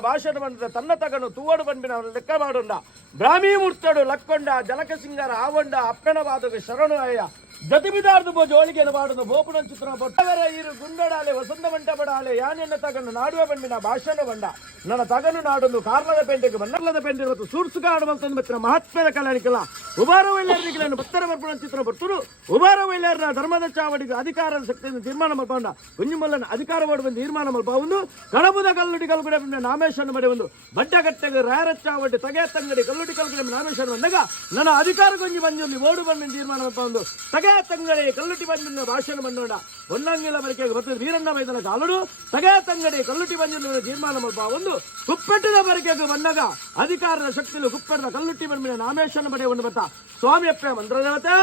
ಭಾಷಣ ಬಂದ ತನ್ನ ತಗನು ತೂವಡು ಬಂದಿನ ಲೆಕ್ಕ ಮಾಡೋಣ ಬ್ರಾಹ್ಮಿ ಮುಡ್ತಡು ಲಕ್ಕೊಂಡ ಜಲಕ ಸಿಂಗಾರ ಆವಂಡ ಅಪ್ಪನ ಬಾದಗೆ ಶರಣು ಅಯ್ಯ ಜತಿಬಿದಾರ್ದು ಬೋ ಜೋಳಿಗೆ ಮಾಡುದು ಬೋಪುಣ ಚಿತ್ರ ಬೊಟ್ಟವರ ಇರು ಗುಂಡಡಾಲೆ ವಸಂತ ಮಂಟ ಬಡಾಲೆ ಯಾನೆನ್ನ ತಗನು ನಾಡುವ ಬಂದಿನ ಭಾಷಣ ಬಂಡ ನನ್ನ ತಗನು ನಾಡೊಂದು ಕಾರ್ಲದ ಪೆಂಡೆಗೆ ಬನ್ನರ್ಲದ ಪೆಂಡೆ ಇವತ್ತು ಸೂರ್ಸುಗ ಆಡುವಂತ ಮತ್ತಿನ ಮಹಾತ್ಮದ ಕಲಾನಿಕಲ್ಲ ಉಬಾರ ವೈಲ್ಯರಿಗೆ ಬತ್ತರ ಬರ್ಪುಣ ಚಿತ್ರ ಬರ್ತರು ಉಬಾರ ವೈಲ್ಯರ ಧರ್ಮದ ಚಾವಡಿಗೆ ಅಧಿಕಾರದ ಶಕ್ತಿಯನ್ನು ತೀರ್ಮಾನ ಮಲ್ಪಂಡ ಕುಂಜಿಮಲ್ಲನ ಅಧಿಕಾರ ಮಾಡುವ ತೀರ್ಮಾನ ಮಲ್ಪ ಒಂದು ಕಡಬುದ ಕಲ್ಲುಡಿ ಕಲ್ಗುಡೆ ನಾಮೇಶನ ಮಡೆ ಒಂದು ಬಡ್ಡಗಟ್ಟೆಗೆ ರಾಯರ ಚಾವಡಿ ತಗೆ ತಂಗಡಿ ಕಲ್ಲುಡಿ ಕಲ್ಗುಡೆ ನಾಮೇಶನ ಬಂದಾಗ ನನ್ನ ಅಧಿಕಾರ ಕೊಂಜಿ ಬಂದಿ ಓಡು ಬಂದ ತೀರ್ಮಾನ ಮಲ್ಪ ಒಂದು ತಗೆ ತಂಗಡಿ ಕಲ್ಲುಟಿ ಬಂದಿನ ಭಾಷಣ ಬಂದೋಡ ಹೊನ್ನಂಗಿಲ ಬರಿಕೆಗೆ ಬರ್ತದೆ ವೀರಣ್ಣ ಮೈದಾನ ಕಾಲುಡು ತಗೆ ತಂಗಡಿ ಕಲ್ಲುಟಿ ಬಂದಿನ ತೀರ್ಮಾನ ಮಲ್ಪ ಒಂದು ಕುಪ್ಪೆಟ್ಟಿನ ಬರಿಕೆಗೆ ಬಂದಾಗ ಅಧಿಕಾರದ ಶಕ್ತಿಲು ಕುಪ್ಪೆಟ್ಟದ ಕಲ್ಲುಟ್ಟಿ ಬಂದಿನ ನಾಮೇಶನ ಬಡೆ ಒಂದು ಬತ್ತ ಸ್ವಾಮಿಯಪ್ಪ ಮಂತ್ರದೇವತೆ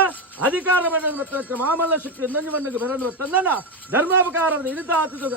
ಅಧಿಕಾರ ಬಂದ ಮಾಮಲ್ಲ ಶಕ್ತಿ ನಂಜುವನ್ನಿಗೆ ಬರಲು ತಂದನ ಧರ್ಮಾಪಕಾರದ ಇಳಿತ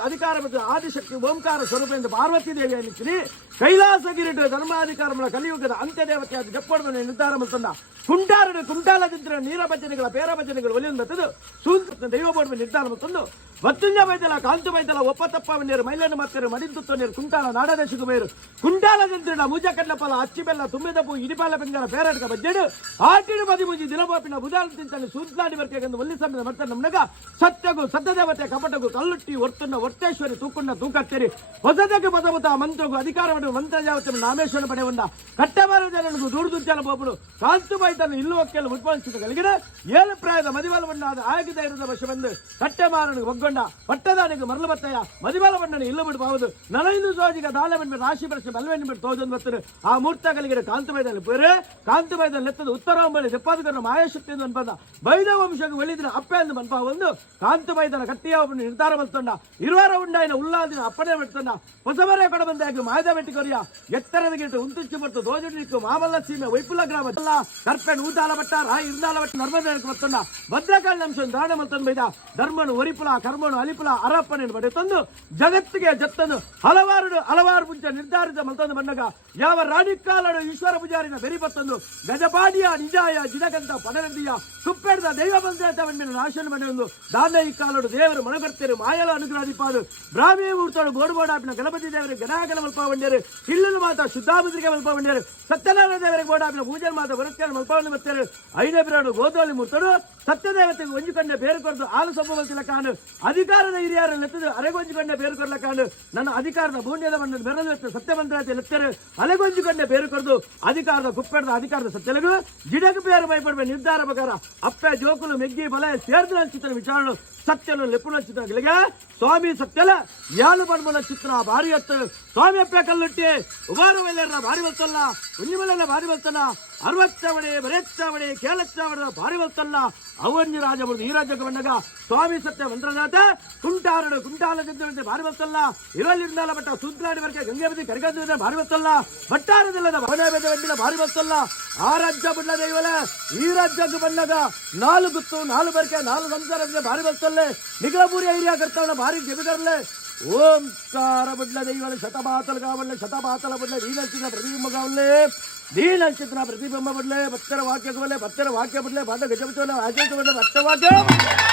ಅಧಿಕಾರ ಮತ್ತು ಆದಿಶಕ್ತಿ ಓಂಕಾರ ಸ್ವರೂಪ ಎಂದು ಪಾರ್ವತಿ ದೇವಿಯ ನಿಚ್ಚಿನಿ ಕೈಲಾಸಗಿರಿಟ್ಟು ಧರ್ಮಾಧಿಕಾರ ಕಲಿಯುಗದ ಅಂತ್ಯದೇವತೆ ಅದು ಜಪ್ಪಡವನ್ನು ನಿರ್ಧಾರ ಮತ್ತಂದ ಕುಂಟಾರಡು ಕುಂಟಾಲದಿದ್ದರೆ ನೀರ ಭಜನೆಗಳ ಪೇರ ಭಜನೆಗಳು ಒಲಿಯನ್ನು ಬತ್ತದು ಸೂತ್ರ ದೈವ ಬೋರ್ಡ್ ನಿರ್ಧಾರ ಮತ್ತೊಂದು ವತ್ತುಂಜ ಬೈದಲ ಕಾಂತು ಬೈದಲ ಒಪ್ಪ ತಪ್ಪ ನೀರು ಮೈಲನ್ನು ಮಾತೇರು ಮಡಿಂತುತ್ತ ನೀರು ಕುಂಟಾಲ ನಾಡದೇಶಕ್ಕೆ ಬೇರು ಕುಂಟಾಲದಂತ್ರಿನ ಮುಜ ಕಡ್ಲಪಲ ಅಚ್ಚಿ ಬೆಲ್ಲ ತುಂಬಿದ ಪೂ ಇಡಿಪಾಲ ಬೆಂಗರ ಪೇರಾಟಕ ಬಜ್ಜೆಡು ಆಟಿಡು ಬದಿ ಮುಜಿ ದಿನಪಾಪಿನ ಬುಧಾಲ ತಿಂತಾನೆ ಸೂತ್ಲಾಡಿ ಬರ್ಕೆಂದು ಒಲ್ಲಿ ಸಮಯದ ಮರ್ತ ನಮ್ನಗ ಸತ್ಯಗೂ ಸತ್ಯದೇವತೆ ಕಪಟಗೂ ಕಲ್ಲುಟ್ಟಿ ಒರ್ತುನ್ನ ಒರ್ತೇಶ್ವರಿ ತೂಕುಂಡ ತೂಕತ್ತೇರಿ ಹೊಸದಕ್ಕೆ ಪದಮುತ ಮಂತ್ರಗೂ ಅಧಿಕಾರ ಮಾಡುವ ಮಂತ್ರಜಾವತೆ ನಾಮೇಶ್ವರ ಪಡೆಯುವಂದ ಕಟ್ಟಬಾರ ಜನನಿಗೂ ದುಡ್ದುಚ್ಚಲ ಬೋಪುಡು ಕಾಂತು ಬೈತನ್ನು ಇಲ್ಲು ಒಕ್ಕೆಲ್ಲ ಮುಟ್ಪಡಿಸಿದ ಕಲಿಗಿಡ ಏಳು ಪ್ರಾಯದ ಮದಿಬಲವನ್ನಾದ ಆಗಿದ ಇರದ ವಶ ಬಂದು ಕಟ್ಟೆಮಾರನಿಗೆ ಒಗ್ಗೊಂಡ ಪಟ್ಟದಾನಿಗೆ ಮರಳು ಬತ್ತಯ್ಯ ಮದಿಬಲ ಬಣ್ಣನ ಇಲ್ಲು ಬಿಡಬಹುದು ನನೈದು ಸೋಜಿಗ ದಾಲೆ ಬಂದ್ಬಿಟ್ಟು ರಾಶಿ ಬರ್ಷ ಬಲ್ವೆಣ್ಣು ಬಿಟ್ಟು ತೋಜನ್ ಬರ್ತರು ಆ ಮೂರ್ತಗಳಿಗೆ ಕಾಂತು ಬೈದಲ್ಲಿ ಬೇರೆ ಕಾಂತು ಬೈದಲ್ಲಿ ಎತ್ತದ ಉತ್ತರ ಒಂಬಳಿ ದೆಪ್ಪಾದಕರಣ ಮಾಯಾಶಕ್ತಿಯಿಂದ ಅನ್ಬಂದ ಬೈದ ವಂಶಕ್ಕೆ ಒಳಿದಿನ ಅಪ್ಪೆ ಎಂದು ಮನ್ಪ ಒಂದು ಕಾಂತು ಬೈದನ ಕಟ್ಟಿಯ ಒಬ್ಬನು ನಿರ್ಧಾರ ಬರ್ತಂಡ ಇರುವಾರ ಉಂಡಾಯಿನ ಉಲ್ಲಾದಿನ ಅಪ್ಪನೆ ಬಿಡ್ತಂಡ ಹೊಸಬರೇ ಕೊಡ ಬಂದಾಗಿ ಮಾಯದ ಬೆಟ್ಟಿಕೊರಿಯ ಎತ್ತರದ ಗಿಟ್ಟು ಉಂತುಚ್ಚು ಬರ್ತು ದೋಜುಡಿಕ್ಕು ಮಾಮಲ್ಲ ಸೀಮೆ ವೈಪುಲ ಗ್ರಾಮ ಕರ್ಪೆನ್ ಊತಾಲ ಬಟ್ಟ ರಾಯಿ ಇರ್ದಾಲ ಬಟ್ಟ ನರ್ಮದ ಬರ್ತಂಡ ಭದ್ರಕಾಳಿ ಅಂಶ ದಾಣ ಮಲ್ತಂದು ಬೈದ ಧರ್ಮನು ಒರಿಪುಲ ಕರ್ಮನು ಅಲಿಪುಲ ಅರಪ್ಪನ ಬಡೆ ತಂದು ಜಗತ್ತಿಗೆ ಜತ್ತನು ಹಲವಾರು ಮುಂಚ ನಿರ್ಧಾರಿತ ಮಲ್ತಂದು ಬಂದಾಗ ಯಾವ ರಾಣಿಕಾಲಡು ಈಶ್ವರ ಪೂಜಾರಿನ ಬೆರಿ ಬತ್ತಂದು ಗಜಪಾಡಿಯ ನಿಜಾಯ ಜಿಡಗಂತ ಪಡನದಿಯ ಕುಪ್ಪೆಡ್ದ ದೈವ ಪಂಚಾಯತ ನಾಶನ ಮನೆಯೊಂದು ದಾನ ಈ ಕಾಲಡು ದೇವರು ಮನಗರ್ತೇರು ಮಾಯಲ ಅನುಗ್ರಹದಿಪಾದು ಬ್ರಾಹ್ಮಿ ಮೂರ್ತರು ಗೋಡುಬೋಡಾಪಿನ ಗಣಪತಿ ದೇವರಿಗೆ ಗಣಾಗಲ ಮಲ್ಪ ಬಂಡೇರು ಇಲ್ಲಲು ಮಾತ ಶುದ್ಧಾಮುದ್ರಿಗೆ ಮಲ್ಪ ಬಂಡೇರು ಸತ್ಯನಾರಾಯಣ ದೇವರಿಗೆ ಗೋಡಾಪಿನ ಪೂಜೆ ಮಾತ ವರತ್ಕಾರ ಮಲ್ಪವನ್ನು ಬರ್ತೇರು ಐನೇ ಬಿರಾಡು ಗೋದೋಲಿ ಮೂರ್ತರು ಸತ್ಯದೇವತೆಗೆ ಒಂಜುಕೊಂಡೆ ಬೇರು ಕೊರದು ಆಲು ಸಂಭವಿಸಿಲ್ಲ ಕಾಣು ಅಧಿಕಾರದ ಹಿರಿಯರು ಲೆತ್ತದು ಅರೆಗೊಂಜುಕೊಂಡೆ ಬೇರು ಕೊರಲ ಕಾಣು ನನ್ನ ಅಧಿಕಾರದ ಭೂನ್ಯದ ಬಣ್ಣದ ಬೆರಲು ಸತ್ಯಮಂತ್ರಾತೆ ಲೆತ್ತರು ಅಲೆಗೊಂಜುಕೊಂಡೆ ಬೇರು ಕೊರದು ಅಧಿಕಾರದ ಕುಪ್ಪೆಡದ ಅಧಿಕಾರದ ಸತ್ಯಲಗು ಜಿಡಗು ಬೇರು ಮೈಪಡುವ ನಿರ್ಧಾರ ಪ್ರಕಾರ ಅಪ್ಪೆ ಜೋಕುಲು ಮೆಗ್ಗಿ ಬಲ ಸೇರ್ದು ಚಿತ್ರ ವಿಚಾರಣೆ ಸತ್ಯನು ಲೆಪ್ಪುಣ ಚಿತ್ರಗಳಿಗೆ ಸ್ವಾಮಿ ಸತ್ಯಲ ಯಾಲು ಬಣ್ಮನ ಚಿತ್ರ ಭಾರಿ ಹತ್ತು ಸ್ವಾಮಿ ಅಪ್ಪೆ ಕಲ್ಲುಟ್ಟಿ ಉಬಾರ ವೈಲ್ಯರ ಭಾರಿ ಬರ್ತಲ್ಲ ಕುಂಜಿಮಲೆಲ್ಲ ಭಾರಿ ಬರ್ತಲ್ಲ ಅರವತ್ತವಡೆ ಬರೆಚ್ಚಾವಡೆ ಕೇಳಚ್ಚಾವಡ ಭಾರಿ ಬರ್ತಲ್ಲ ಅವನ್ಯ ರಾಜ ಬರುದು ಈ ರಾಜ್ಯಕ್ಕೆ ಬಂದಾಗ ಸ್ವಾಮಿ ಸತ್ಯ ಮಂತ್ರನಾಥ ಕುಂಟಾರಡು ಕುಂಟಾಲ ಜಂತೆ ಭಾರಿ ಬರ್ತಲ್ಲ ಇರಲಿಂದಾಲ ಬಟ್ಟ ಸುದ್ರಾಡಿ ಬರ್ಕೆ ಗಂಗೆ ಬದಿ ಕರಿಗಂದ ಭಾರಿ ಬರ್ತಲ್ಲ ಬಟ್ಟಾರದಿಲ್ಲದ ಭವನ ಬೆದ ಬಂದಿಲ್ಲ ಭಾರಿ ಬರ್ತಲ್ಲ ಆ ರಾಜ್ಯ ಬಿಡ್ಲದ ಇವಲ ಈ ರಾಜ್ಯಕ್ಕೆ ಬಂದಾಗ ನಾಲು ಗುತ್ತು ನಾಲು ಬರ್ಕೆ ನಾಲು ಸಂಸಾರ ಭಾರಿ ಬರ್ತಲ್ಲೇ ನಿಗಲಪುರಿ ಐರಿಯಾ ಕರ್ತವನ ಭಾರಿ ಗೆಬಿದರ್ಲೆ ಓಂಕಾರ ಬಿಡ್ಲ ದೈವಲ ಶತಮಾತಲ ಕಾವಲ್ಲೆ ಶತಮಾತಲ ಬಿಡ್ಲೆ ದೀನಚಿತ್ರ ಪ್ರತಿಬಿಂಬ ಕಾವಲ್ಲೆ ದೀನಚಿತ್ರ ಪ್ರತಿಬಿಂಬ ಬಿಡ್ಲೆ ಭಕ್ತರ ವಾಕ್ಯ ಬಿಡ್ಲೆ ಭಕ್ತರ ವಾಕ್ಯ ಬಿಡ್ಲೆ ಬಾದ ಗಜಪತಿ ಆಚರಿಸ ಬಿಡ್ಲೆ ಭಕ್ತ ವಾಕ್ಯ